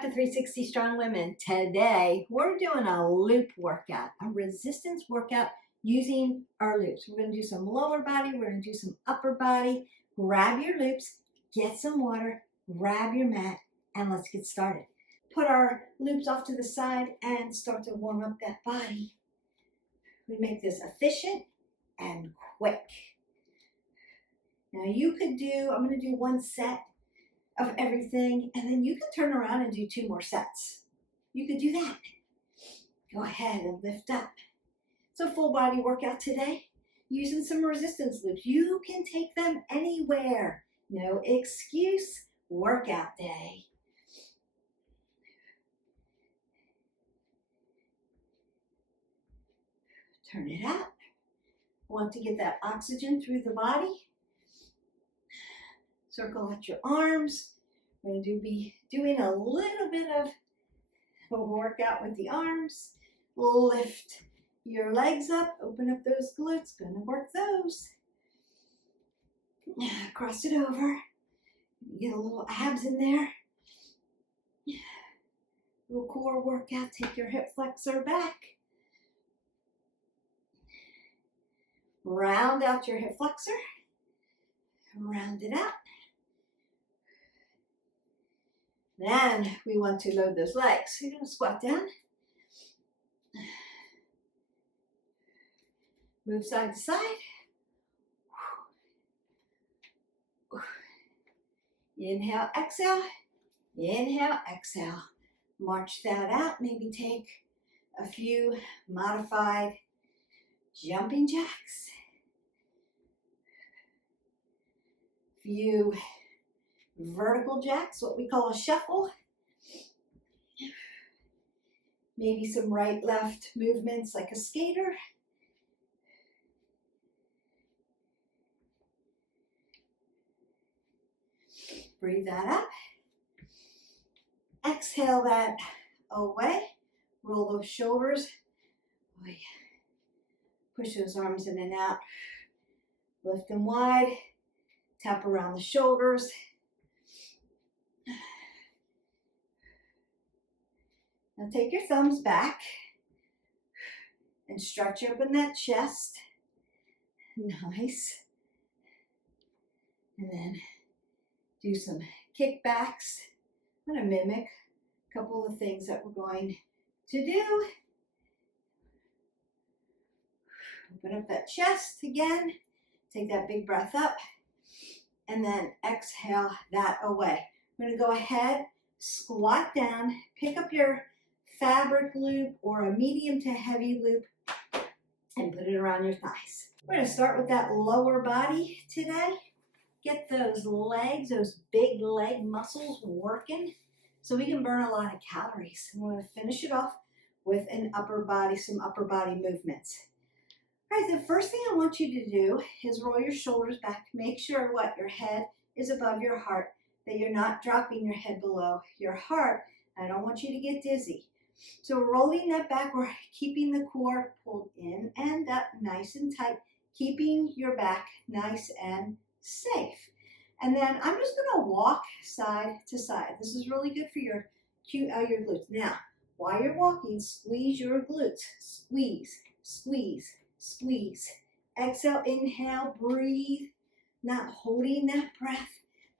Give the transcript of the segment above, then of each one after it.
back to 360 Strong Women. Today, we're doing a loop workout, a resistance workout using our loops. We're going to do some lower body, we're going to do some upper body. Grab your loops, get some water, grab your mat, and let's get started. Put our loops off to the side and start to warm up that body. We make this efficient and quick. Now you could do, I'm going to do one set of everything, and then you can turn around and do 2 more sets. You could do that. Go ahead and lift up. It's a full body workout today, using some resistance loops. You can take them anywhere. No excuse, workout day. Turn it out. Want to get that oxygen through the body. Circle out your arms. We're going to be doing a little bit of a workout with the arms. Lift your legs up, open up those glutes. Going to work those. Cross it over. Get a little abs in there. Little core workout. Take your hip flexor back. Round out your hip flexor. Round it out. Then we want to load those legs. So you're going to squat down. Move side to side. Inhale, exhale. Inhale, exhale. March that out. Maybe take a few modified jumping jacks. Few vertical jacks, what we call a shuffle. Maybe some right-left movements like a skater. Breathe that up. Exhale that away. Roll those shoulders. Push those arms in and out. Lift them wide. Tap around the shoulders. Now take your thumbs back and stretch open that chest. Nice. And then do some kickbacks. I'm going to mimic a couple of things that we're going to do. Open up that chest again. Take that big breath up. And then exhale that away. I'm going to go ahead, squat down, pick up your fabric loop or a medium to heavy loop and put it around your thighs. We're going to start with that lower body today. Get those legs, those big leg muscles working so we can burn a lot of calories. And we're going to finish it off with an upper body, some upper body movements. All right, the first thing I want you to do is roll your shoulders back. Make sure your head is above your heart, that you're not dropping your head below your heart. I don't want you to get dizzy. So rolling that back, we're keeping the core pulled in and up nice and tight, keeping your back nice and safe. And then I'm just going to walk side to side. This is really good for your glutes. Now, while you're walking, squeeze your glutes. Squeeze, squeeze, squeeze. Exhale, inhale, breathe, not holding that breath.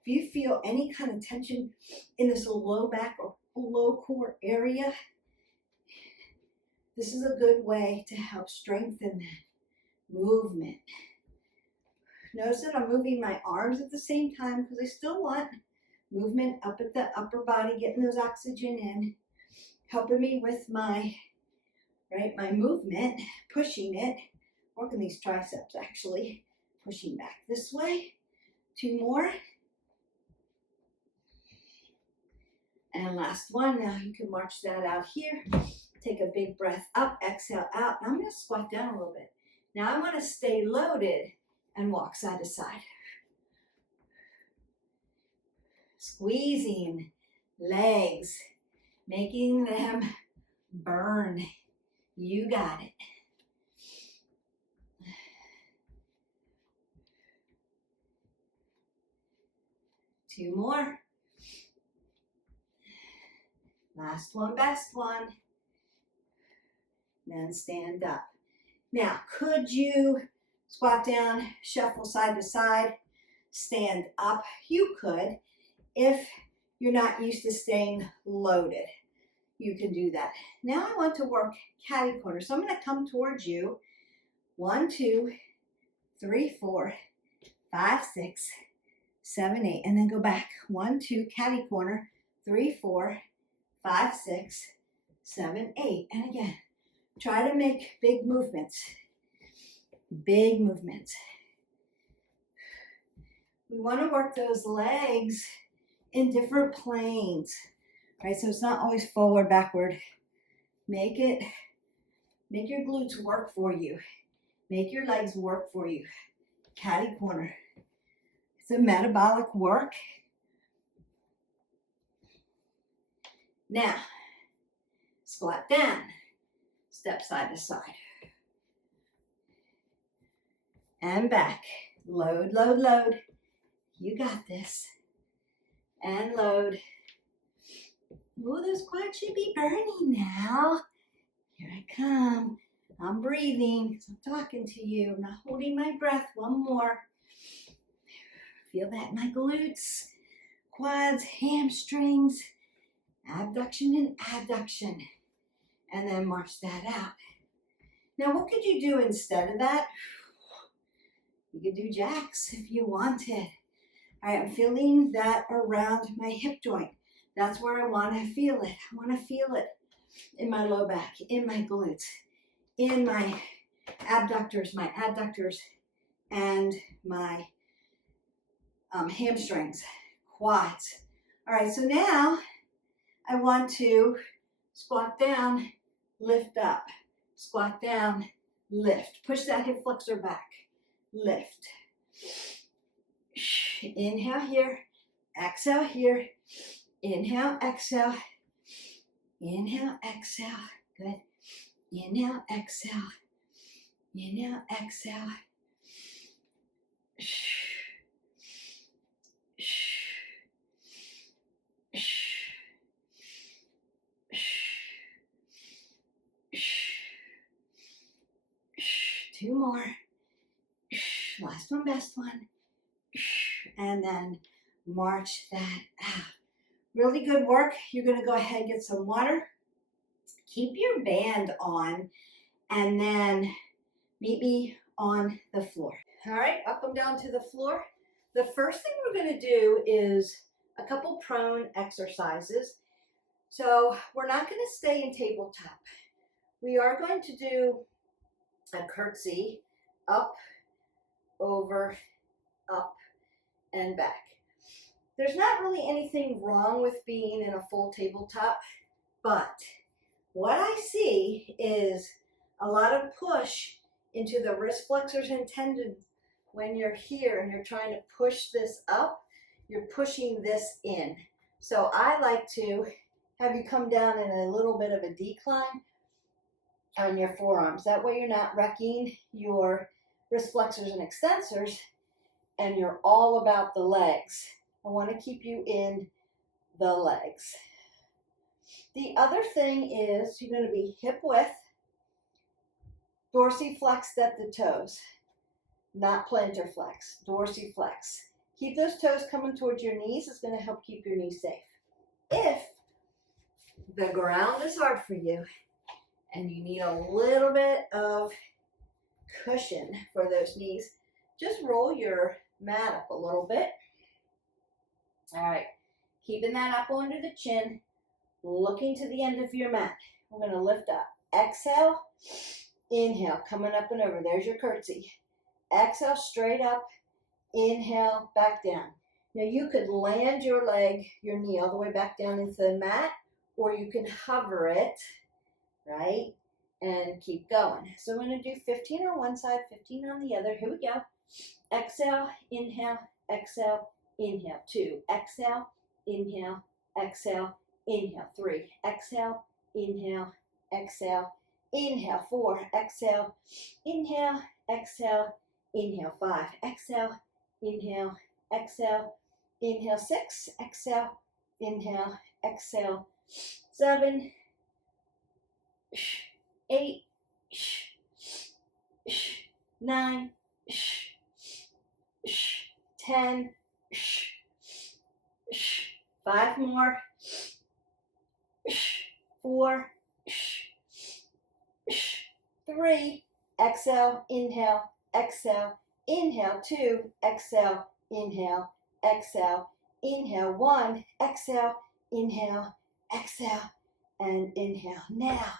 If you feel any kind of tension in this low back or low core area, this is a good way to help strengthen that movement. Notice that I'm moving my arms at the same time because I still want movement up at the upper body, getting those oxygen in, helping me with my movement, pushing it, working these triceps actually, pushing back this way. 2 more. And last one. Now you can march that out here. Take a big breath up, exhale out. I'm going to squat down a little bit. Now I want to stay loaded and walk side to side. Squeezing legs, making them burn. You got it. Two more. Last one, best one. Then stand up. Now, could you squat down, shuffle side to side, stand up? You could. If you're not used to staying loaded, you can do that. Now I want to work catty corner. So I'm going to come towards you. 1, 2, 3, 4, 5, 6, 7, 8. And then go back. 1, 2, catty corner. 3, 4, 5, 6, 7, 8. And again, try to make big movements. Big movements. We want to work those legs in different planes. Right, so it's not always forward, backward. Make your glutes work for you. Make your legs work for you. Catty corner. It's a metabolic work. Now, squat down. Step side to side. And back. Load, load, load. You got this. And load. Oh, those quads should be burning now. Here I come. I'm breathing. I'm talking to you. I'm not holding my breath. One more. Feel that in my glutes, quads, hamstrings, abduction and adduction. And then march that out. Now, what could you do instead of that? You could do jacks if you wanted. All right, I'm feeling that around my hip joint. That's where I want to feel it. I want to feel it in my low back, in my glutes, in my abductors, and my hamstrings, quads. All right, so now I want to squat down, lift up, squat down, lift. Push that hip flexor back, lift. Inhale here, exhale here. Inhale, exhale. Inhale, exhale. Good. Inhale, exhale. Inhale, exhale. 2 more. Last one, best one. And then march that out. Really good work. You're going to go ahead and get some water. Keep your band on and then meet me on the floor. All right, up and down to the floor. The first thing we're going to do is a couple prone exercises. So we're not going to stay in tabletop. We are going to do a curtsy, up, over, up, and back. There's not really anything wrong with being in a full tabletop, but what I see is a lot of push into the wrist flexors and tendons. When you're here and you're trying to push this up, you're pushing this in. So I like to have you come down in a little bit of a decline on your forearms. That way you're not wrecking your wrist flexors and extensors, and you're all about the legs. I want to keep you in the legs. The other thing is you're going to be hip width, dorsiflexed at the toes, not plantar flex, dorsiflex. Keep those toes coming towards your knees. It's going to help keep your knees safe. If the ground is hard for you and you need a little bit of cushion for those knees, just roll your mat up a little bit. All right, keeping that up under the chin, looking to the end of your mat. We're going to lift up. Exhale, inhale, coming up and over. There's your curtsy. Exhale, straight up. Inhale, back down. Now you could land your leg, your knee all the way back down into the mat, or you can hover it, right, and keep going. So we're going to do 15 on one side, 15 on the other. Here we go. Exhale, inhale, exhale, inhale. 2, exhale, inhale, exhale, inhale. 3, exhale, inhale, exhale, inhale. 4, exhale, inhale, exhale, inhale. 5, exhale, inhale, exhale, inhale. 6, exhale, inhale, exhale, 7, 8, 9, 10, 5 more, 4, 3, exhale, inhale, exhale, inhale, 2, exhale, inhale, exhale, inhale, 1, exhale, inhale, exhale, and inhale. Now,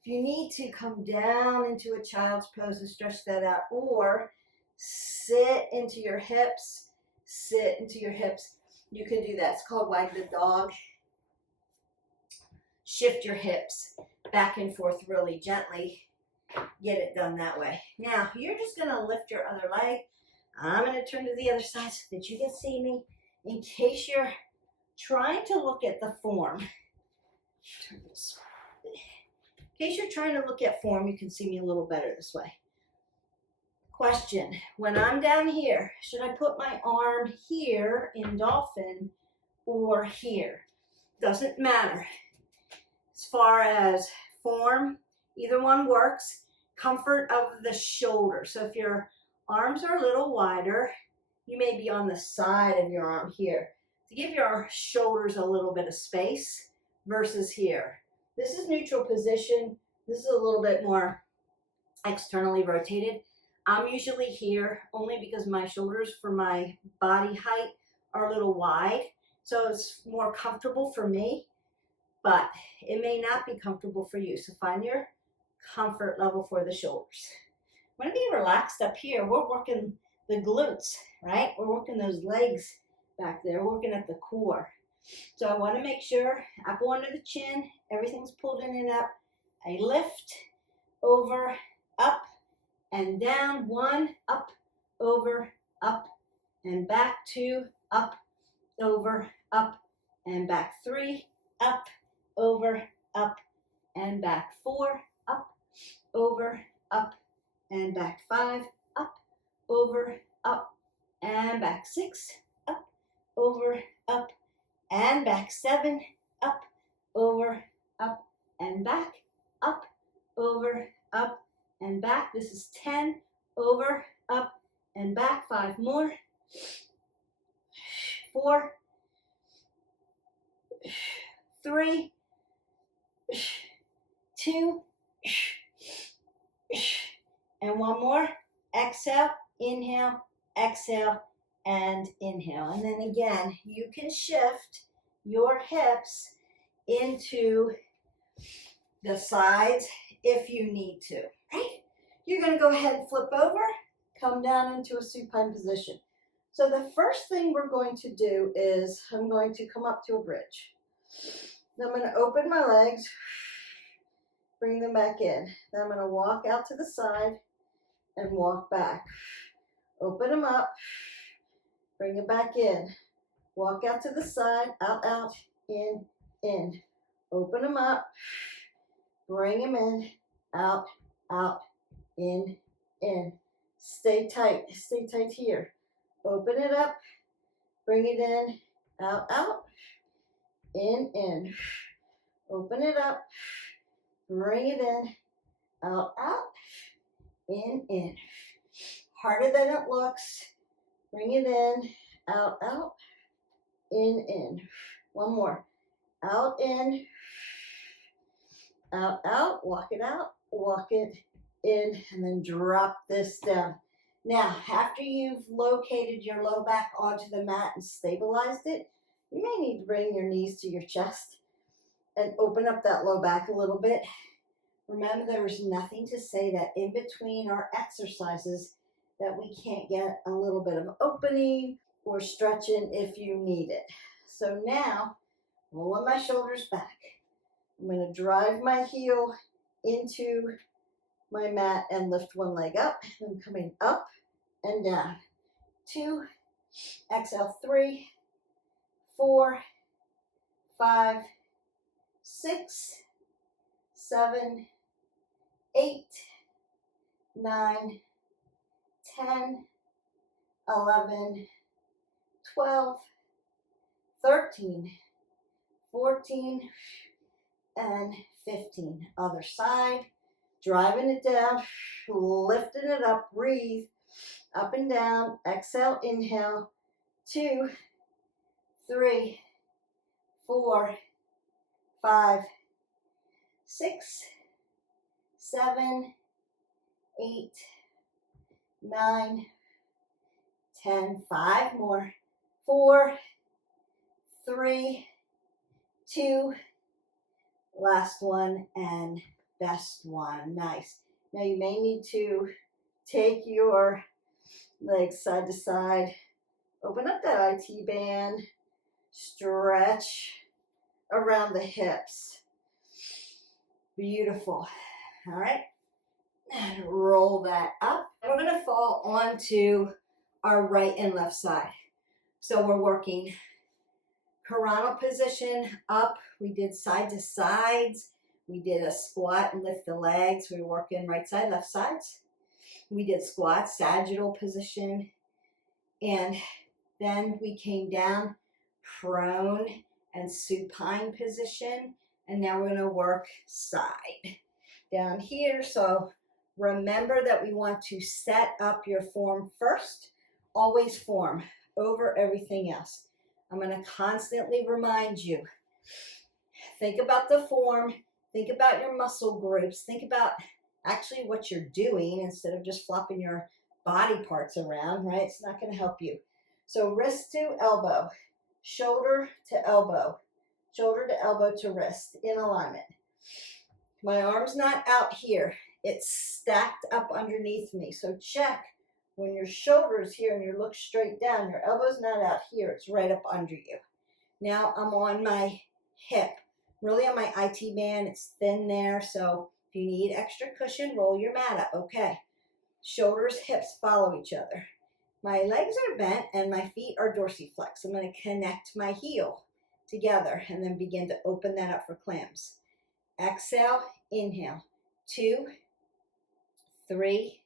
if you need to come down into a child's pose and stretch that out, or sit into your hips, you can do that. It's called wag the dog. Shift your hips back and forth really gently. Get it done that way. Now, you're just going to lift your other leg. I'm going to turn to the other side so that you can see me. In case you're trying to look at the form, turn this way. In case you're trying to look at form, you can see me a little better this way. Question, when I'm down here, should I put my arm here in dolphin or here? Doesn't matter. As far as form, either one works. Comfort of the shoulder. So if your arms are a little wider, you may be on the side of your arm here to give your shoulders a little bit of space versus here. This is neutral position. This is a little bit more externally rotated. I'm usually here only because my shoulders for my body height are a little wide. So it's more comfortable for me, but it may not be comfortable for you. So find your comfort level for the shoulders. I'm going to be relaxed up here. We're working the glutes, right? We're working those legs back there, working at the core. So I want to make sure apple under the chin, everything's pulled in and up. I lift, over, up, and down. 1, up, over, up, and back. 2, up, over, up, and back. 3, up, over, up, and back. 4, up, over, up, and back. 5, up, over, up, and back. 6, up, over, up, and back. 7, up, over, up, and back. Up, over, up, and back. This is 10, over, up, and back. 5 more. 4, 3, 2, and 1 more. Exhale, inhale, exhale, and inhale. And then again, you can shift your hips into the sides if you need to, right? You're going to go ahead and flip over, come down into a supine position. So the first thing we're going to do is I'm going to come up to a bridge. Then I'm going to open my legs, bring them back in. Then I'm going to walk out to the side and walk back. Open them up, bring it back in. Walk out to the side, out, out, in, in. Open them up, bring them in, out, out, in, in. Stay tight here. Open it up, bring it in, out, out, in, in. Open it up, bring it in, out, out, in, in. Harder than it looks. Bring it in, out, out, in. 1 more. Out, in, out, out. Walk it out, walk it in, and then drop this down. Now, after you've located your low back onto the mat and stabilized it, you may need to bring your knees to your chest and open up that low back a little bit. Remember, there is nothing to say that in between our exercises that we can't get a little bit of opening or stretching if you need it. So now, rolling my shoulders back. I'm going to drive my heel into my mat and lift one leg up. I'm coming up and down. 2, exhale, 3, 4, 5, 6, 7, 8, 9, 10, 11, 12, 13, 14, and 15. Other side, driving it down, lifting it up, breathe, up and down, exhale, inhale, 2, 3, 4, 5, 6, 7, 8, 9, 10. 5 more. 4, 3, 2, last one, and best one. Nice. Now you may need to take your legs side to side, open up that IT band, stretch around the hips. Beautiful. All right, and roll that up. We're going to fall onto our right and left side. So we're working coronal position up. We did side to sides. We did a squat and lift the legs. We were working right side, left sides. We did squat, sagittal position. And then we came down prone and supine position. And now we're going to work side down here. So remember that we want to set up your form first. Always form over everything else. I'm going to constantly remind you. Think about the form. Think about your muscle groups. Think about actually what you're doing instead of just flopping your body parts around, right? It's not going to help you. So wrist to elbow, shoulder to elbow to wrist in alignment. My arm's not out here. It's stacked up underneath me. So check when your shoulder's here and you look straight down, your elbow's not out here. It's right up under you. Now I'm on my hip, really on my IT band. It's thin there. So if you need extra cushion, roll your mat up. Okay. Shoulders, hips follow each other. My legs are bent and my feet are dorsiflex. I'm going to connect my heel together and then begin to open that up for clams. Exhale, inhale. 2, 3,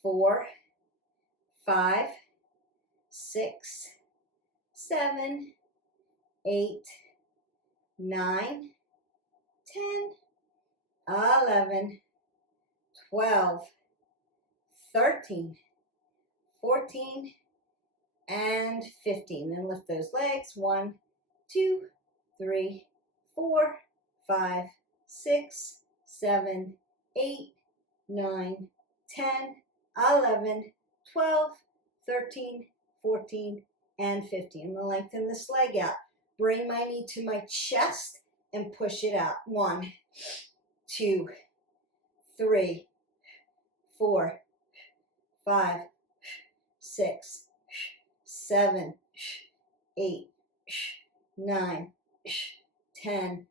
4, 5, 6, 7, 8, 9, 10, 11, 12, 13, 14, and 15. Then lift those legs. 1, 2, 3, 4, 5, 6, 7, 8, 9, 10, 11, 12, 13, 14, and 15. I'm going to lengthen this leg out. Bring my knee to my chest and push it out. 1, 2, 3, 4, 5, 6, 7, 8, 9, 10,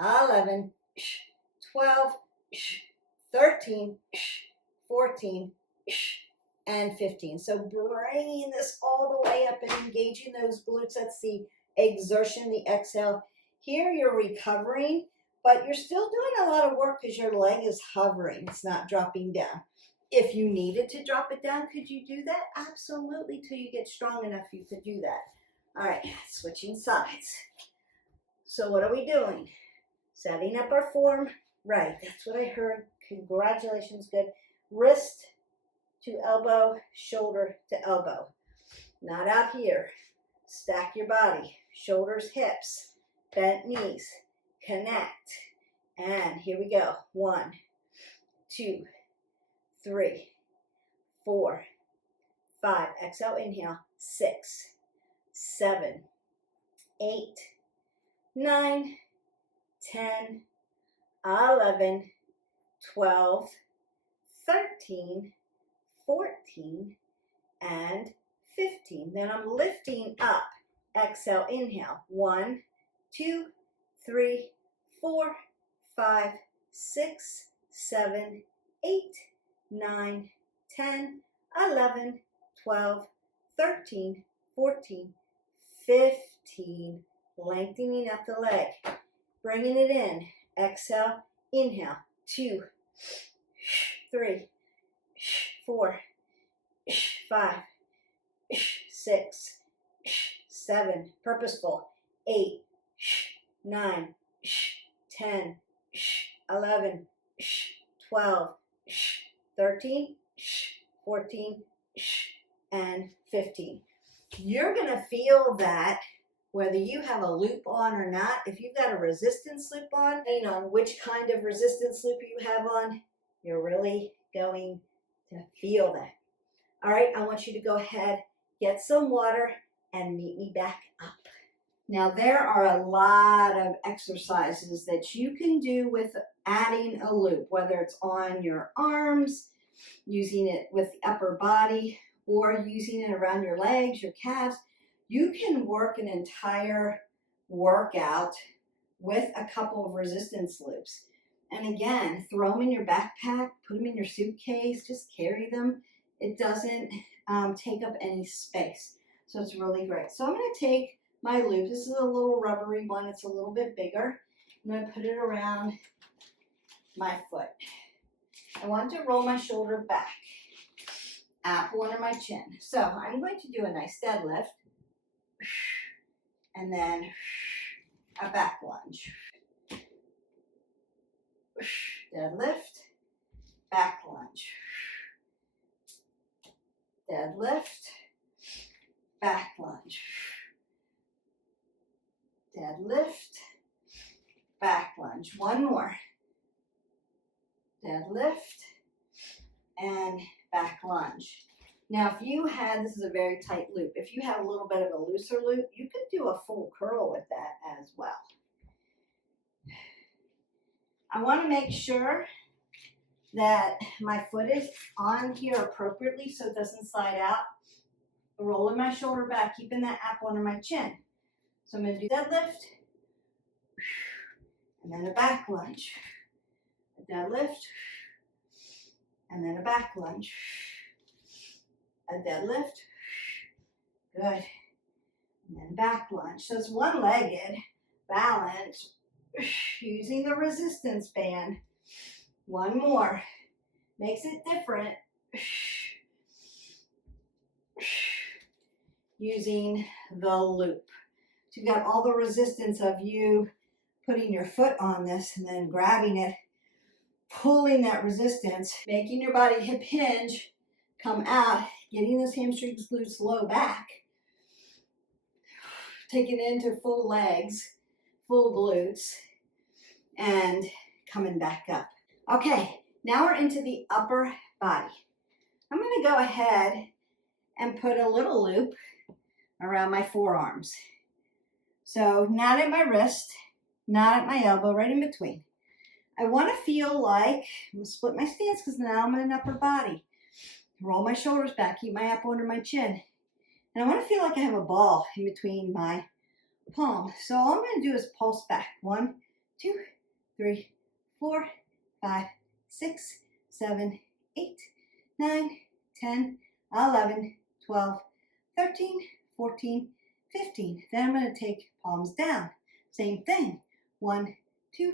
11, 12, 13, 14, and 15. So bringing this all the way up and engaging those glutes. That's the exertion, the exhale. Here you're recovering, but you're still doing a lot of work because your leg is hovering. It's not dropping down. If you needed to drop it down, could you do that? Absolutely, till you get strong enough you could do that. All right, switching sides. So what are we doing? Setting up our form. Right, that's what I heard. Congratulations, good. Wrist to elbow, shoulder to elbow. Not out here. Stack your body. Shoulders, hips, bent knees. Connect. And here we go. 1, 2, 3, 4, 5. Exhale, inhale. 6, 7, 8, 9, 10, 11, 12, 13, 14, and 15. Then I'm lifting up. Exhale, inhale. 1, 2, 3, 4, 5, 6, 7, 8, 9, 10, 11, 12, 13, 14, 15. Lengthening up the leg. Bringing it in. Exhale, inhale. 2, 3, 4, 5, 6, 7. Purposeful. 8, 9, 10, 11, 12, 13, 14, and 15. You're going to feel that whether you have a loop on or not. If you've got a resistance loop on, depending on which kind of resistance loop you have on, you're really going to feel that. All right, I want you to go ahead, get some water, and meet me back up. Now, there are a lot of exercises that you can do with adding a loop, whether it's on your arms, using it with the upper body, or using it around your legs, your calves. You can work an entire workout with a couple of resistance loops. And again, throw them in your backpack, put them in your suitcase, just carry them. It doesn't take up any space. So it's really great. So I'm going to take my loop. This is a little rubbery one. It's a little bit bigger. I'm going to put it around my foot. I want to roll my shoulder back, apple under my chin. So I'm going to do a nice deadlift, and then a back lunge. Deadlift, back lunge. Deadlift, back lunge. Deadlift, back lunge. One more. Deadlift and back lunge. Now, if you had, this is a very tight loop, if you had a little bit of a looser loop, you could do a full curl with that as well. I want to make sure that my foot is on here appropriately so it doesn't slide out. Rolling my shoulder back, keeping that apple under my chin. So I'm going to do deadlift, and then a back lunge. A deadlift, and then a back lunge. A deadlift, good, and then back lunge. So it's one-legged balance using the resistance band. One more, makes it different. Using the loop. So you've got all the resistance of you putting your foot on this and then grabbing it, pulling that resistance, making your body hip hinge, come out, getting those hamstrings, glutes, low back, taking it into full legs, full glutes, and coming back up. Okay, now we're into the upper body. I'm going to go ahead and put a little loop around my forearms. So not at my wrist, not at my elbow, right in between. I want to feel like, I'm going to split my stance because now I'm in an upper body. Roll my shoulders back, keep my apple under my chin. And I want to feel like I have a ball in between my palm. So all I'm going to do is pulse back. 1, 2, 3, 4, 5, 6, 7, 8, 9, 10, 11, 12, 13, 14, 15. Then I'm going to take palms down. Same thing. 1, 2,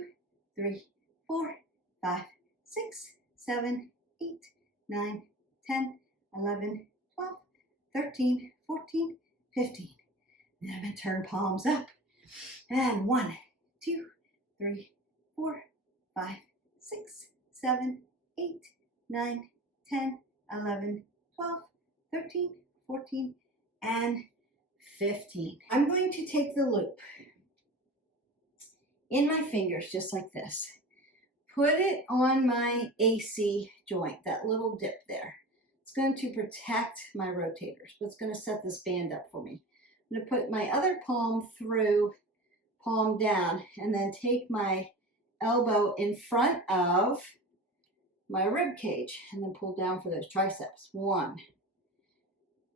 3, 4, 5, 6, 7, 8, 9, 10, 11, 12, 13, 14, 15. Then I'm going to turn palms up. And 1, 2, 3, 4, 5, 6, 7, 8, 9, 10, 11, 12, 13, 14, and 15. I'm going to take the loop in my fingers just like this. Put it on my AC joint, that little dip there. It's going to protect my rotators, but it's going to set this band up for me. I'm going to put my other palm through, palm down, and then take my elbow in front of my rib cage and then pull down for those triceps. 1,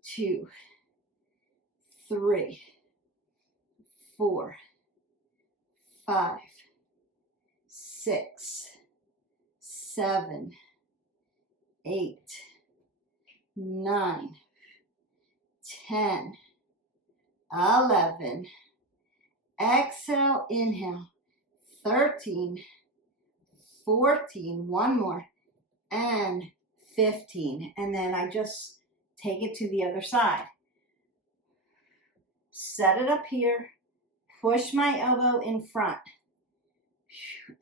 2, 3, 4, 5, 6, 7, 8, 9, 10, 11. Exhale, inhale. 13, 14, one more, and 15. And then I just take it to the other side. Set it up here, push my elbow in front,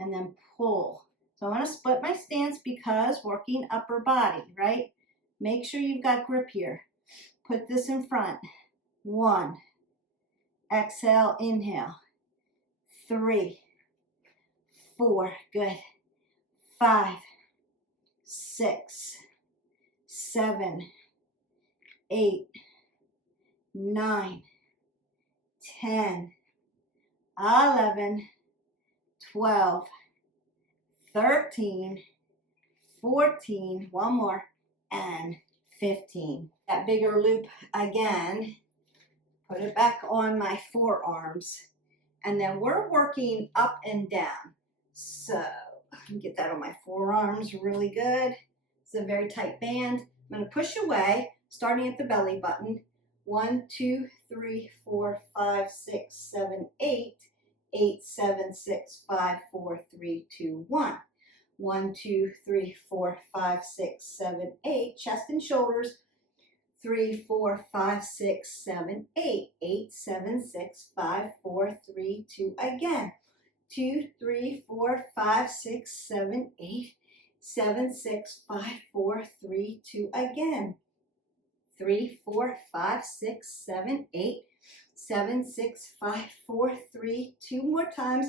and then pull. So I want to split my stance because working upper body, right? Make sure you've got grip here. Put this in front. 1. Exhale, inhale. 3, 4, good. 5, 6, 7, 8, 9, 10, 11, 12, 13, 14, one more, and 15. That bigger loop again. Put it back on my forearms. And then we're working up and down. So let me get that on my forearms really good. It's a very tight band. I'm going to push away, starting at the belly button. 1, 2, 3, 4, 5, 6, 7, 8. 8, 7, 6, 5, 4, 3, 2, 1. 1, 2, 3, 4, 5, 6, 7, 8. Chest and shoulders. 3, 4, 5, 6, 7, 8. 8, 7, 6, 5, 4, 3, 2. Again. 2, 3, 4, 5, 6, 7, 8. 7, 6, 5, 4, 3, 2. Again. 3, 4, 5, 6, 7, 8. 7, 6, 5, 4, 3, 2 more times.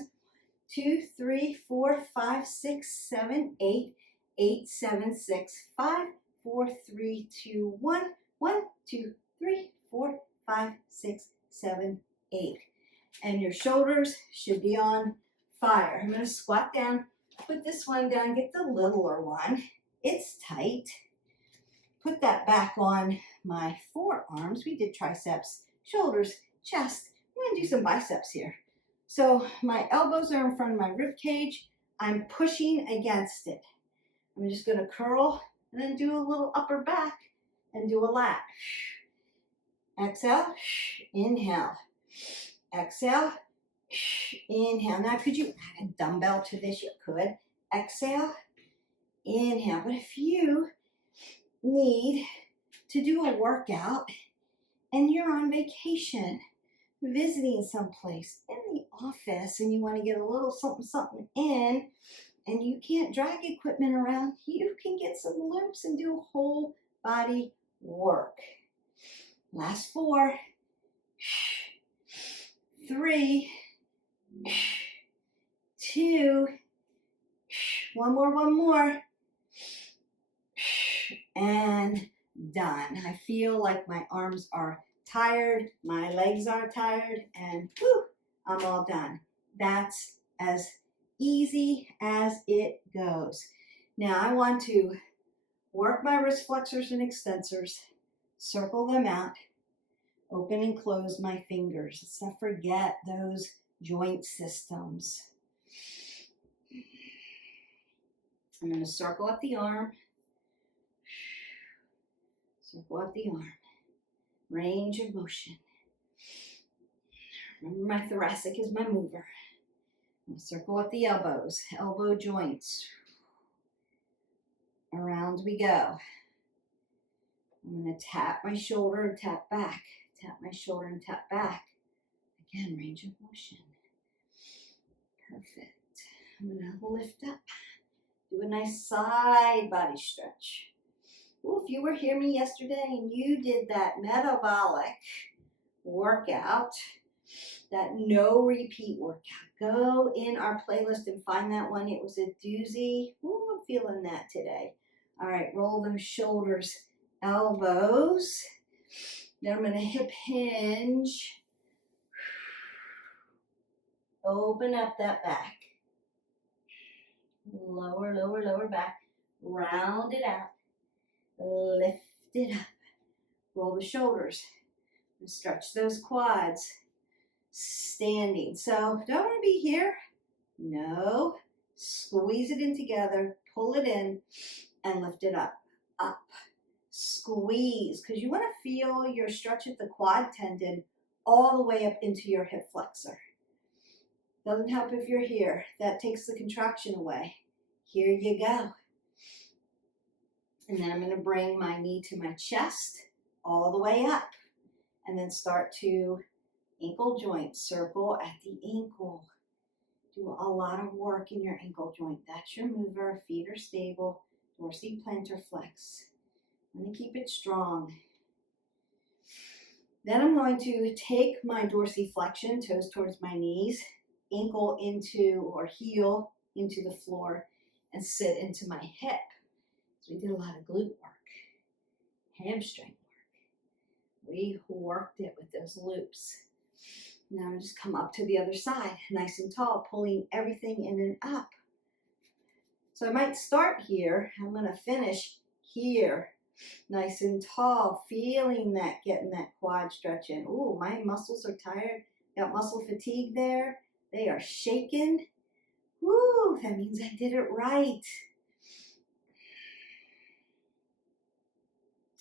2, 3, 4, 5, 6, 7, 8. 8, 7, 6, 5, 4, 3, 2, 1. 1, 2, 3, 4, 5, 6, 7, 8. And your shoulders should be on fire. I'm going to squat down, put this one down, get the littler one. It's tight. Put that back on my forearms. We did triceps, shoulders, chest. I'm going to do some biceps here. So my elbows are in front of my rib cage. I'm pushing against it. I'm just going to curl and then do a little upper back and do a lat. Exhale, inhale. Exhale, inhale. Now could you add a dumbbell to this? You could. Exhale, inhale. But if you need to do a workout and you're on vacation, visiting someplace in the office, and you want to get a little something in, and you can't drag equipment around, you can get some loops and do a whole body work. Last 4, 3, 2, one more, and done. I feel like my arms are tired, my legs are tired, and whew, I'm all done. That's as easy as it goes. Now I want to work my wrist flexors and extensors, circle them out, open and close my fingers. Let's not forget those joint systems. I'm going to circle up the arm, circle up the arm, range of motion. Remember, my thoracic is my mover. I'm going to circle up the elbows, elbow joints. Around we go. I'm going to tap my shoulder and tap back. Tap my shoulder and tap back. Again, range of motion. Perfect. I'm going to lift up. Do a nice side body stretch. Well, if you were here me yesterday and you did that metabolic workout, that no repeat workout, go in our playlist and find that one. It was a doozy. Ooh, I'm feeling that today. All right, roll those shoulders, elbows. Then I'm going to hip hinge. Open up that back. Lower, lower, lower back. Round it out. Lift it up. Roll the shoulders. And stretch those quads. Standing. So don't want to be here. No. Squeeze it in together. Pull it in and lift it up. Up. Squeeze. Because you want to feel your stretch at the quad tendon all the way up into your hip flexor. Doesn't help if you're here. That takes the contraction away. Here you go. And then I'm going to bring my knee to my chest all the way up. And then start to Ankle joint, circle at the ankle. Do a lot of work in your ankle joint. That's your mover. Feet are stable. Dorsiplantar flex. I'm going to keep it strong. Then I'm going to take my dorsiflexion, toes towards my knees, ankle into or heel into the floor, and sit into my hip. So we did a lot of glute work, hamstring work. We worked it with those loops. Now I'm just come up to the other side, nice and tall, pulling everything in and up. So I might start here. I'm going to finish here, nice and tall, feeling that, getting that quad stretch in. Ooh, my muscles are tired. Got muscle fatigue there. They are shaking. Woo, that means I did it right.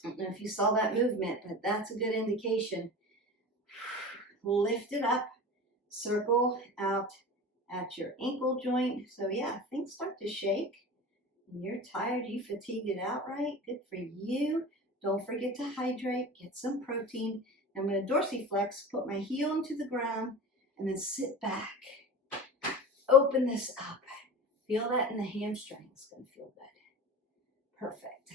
I don't know if you saw that movement, but that's a good indication. Lift it up, circle out at your ankle joint. So yeah, things start to shake. When you're tired, you fatigued it out, right? Good for you. Don't forget to hydrate, get some protein. I'm going to dorsiflex, put my heel into the ground, and then sit back. Open this up. Feel that in the hamstring. It's going to feel good. Perfect.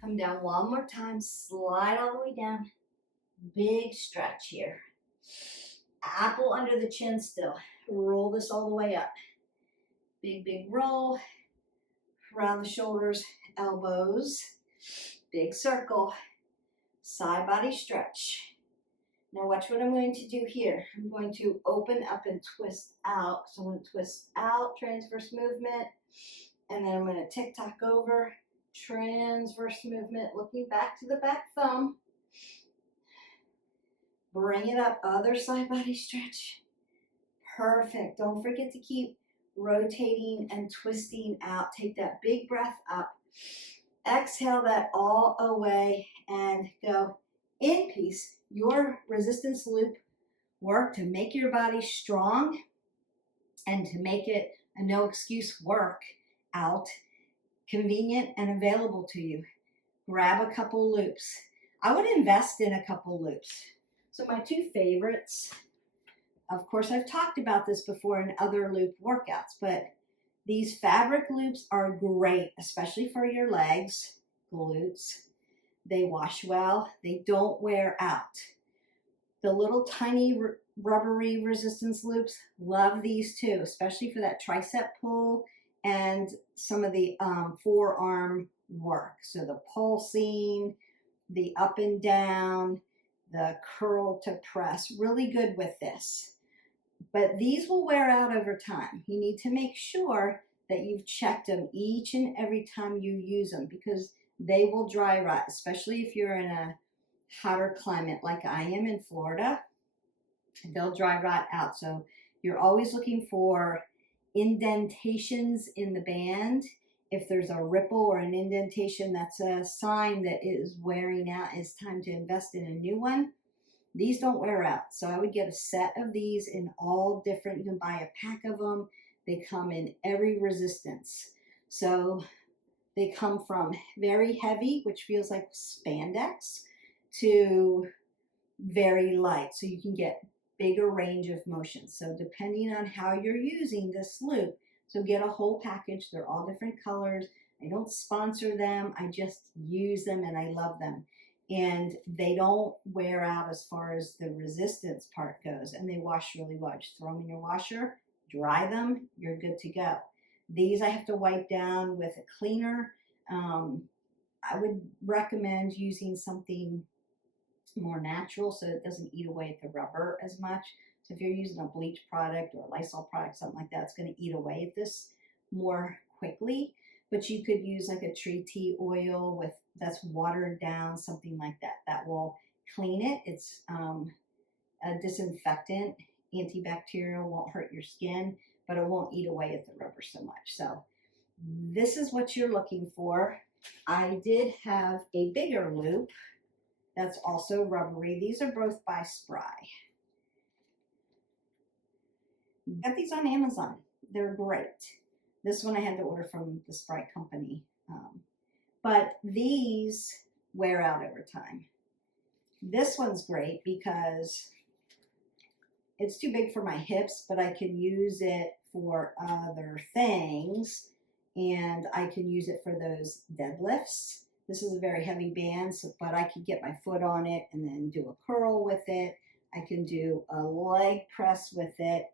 Come down one more time. Slide all the way down. Big stretch here. Apple under the chin still. Roll this all the way up. Big, big roll. Around the shoulders, elbows. Big circle. Side body stretch. Now watch what I'm going to do here. I'm going to open up and twist out. So I'm going to twist out, transverse movement. And then I'm going to tick-tock over, transverse movement, looking back to the back thumb. Bring it up, other side body stretch. Perfect. Don't forget to keep rotating and twisting out. Take that big breath up. Exhale that all away and go in peace. Your resistance loop work to make your body strong and to make it a no excuse work out, convenient and available to you. Grab a couple loops. I would invest in a couple loops. So my two favorites, of course, I've talked about this before in other loop workouts, but these fabric loops are great, especially for your legs, glutes. They wash well. They don't wear out. The little tiny rubbery resistance loops, love these too, especially for that tricep pull and some of the forearm work. So the pulsing, the up and down, the curl to press, really good with this. But these will wear out over time. You need to make sure that you've checked them each and every time you use them, because they will dry rot, especially if you're in a hotter climate like I am in Florida. They'll dry rot out. So you're always looking for indentations in the band. If there's a ripple or an indentation, that's a sign that it is wearing out. It's time to invest in a new one. These don't wear out. So I would get a set of these in all different, you can buy a pack of them. They come in every resistance. So they come from very heavy, which feels like spandex, to very light. So you can get bigger range of motion. So depending on how you're using this loop, so get a whole package. They're all different colors. I don't sponsor them. I just use them and I love them. And they don't wear out as far as the resistance part goes. And they wash really well. Just throw them in your washer, dry them, you're good to go. These I have to wipe down with a cleaner. I would recommend using something more natural so it doesn't eat away at the rubber as much. So if you're using a bleach product or a Lysol product, something like that, it's going to eat away at this more quickly. But you could use like a tree tea oil with that's watered down, something like that. That will clean it. It's a disinfectant, antibacterial, won't hurt your skin, but it won't eat away at the rubber so much. So this is what you're looking for. I did have a bigger loop that's also rubbery. These are both by Spry. Got these on Amazon. They're great. This one I had to order from the Spry company. But these wear out over time. This one's great because it's too big for my hips, but I can use it for other things. And I can use it for those deadlifts. This is a very heavy band, but I could get my foot on it and then do a curl with it. I can do a leg press with it.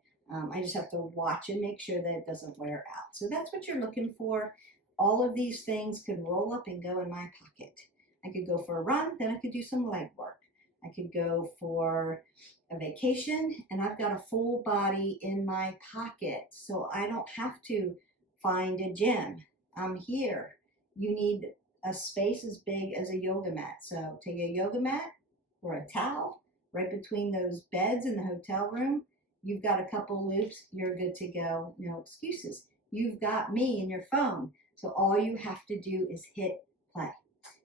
I just have to watch and make sure that it doesn't wear out. So that's what you're looking for. All of these things can roll up and go in my pocket. I could go for a run, then I could do some leg work. I could go for a vacation, and I've got a full body in my pocket, so I don't have to find a gym. I'm here. You need a space as big as a yoga mat. So take a yoga mat or a towel right between those beds in the hotel room. You've got a couple loops. You're good to go. No excuses. You've got me in your phone. So all you have to do is hit play.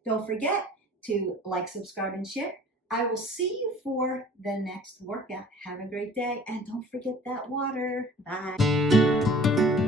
Don't forget to like, subscribe, and share. I will see you for the next workout. Have a great day. And don't forget that water. Bye.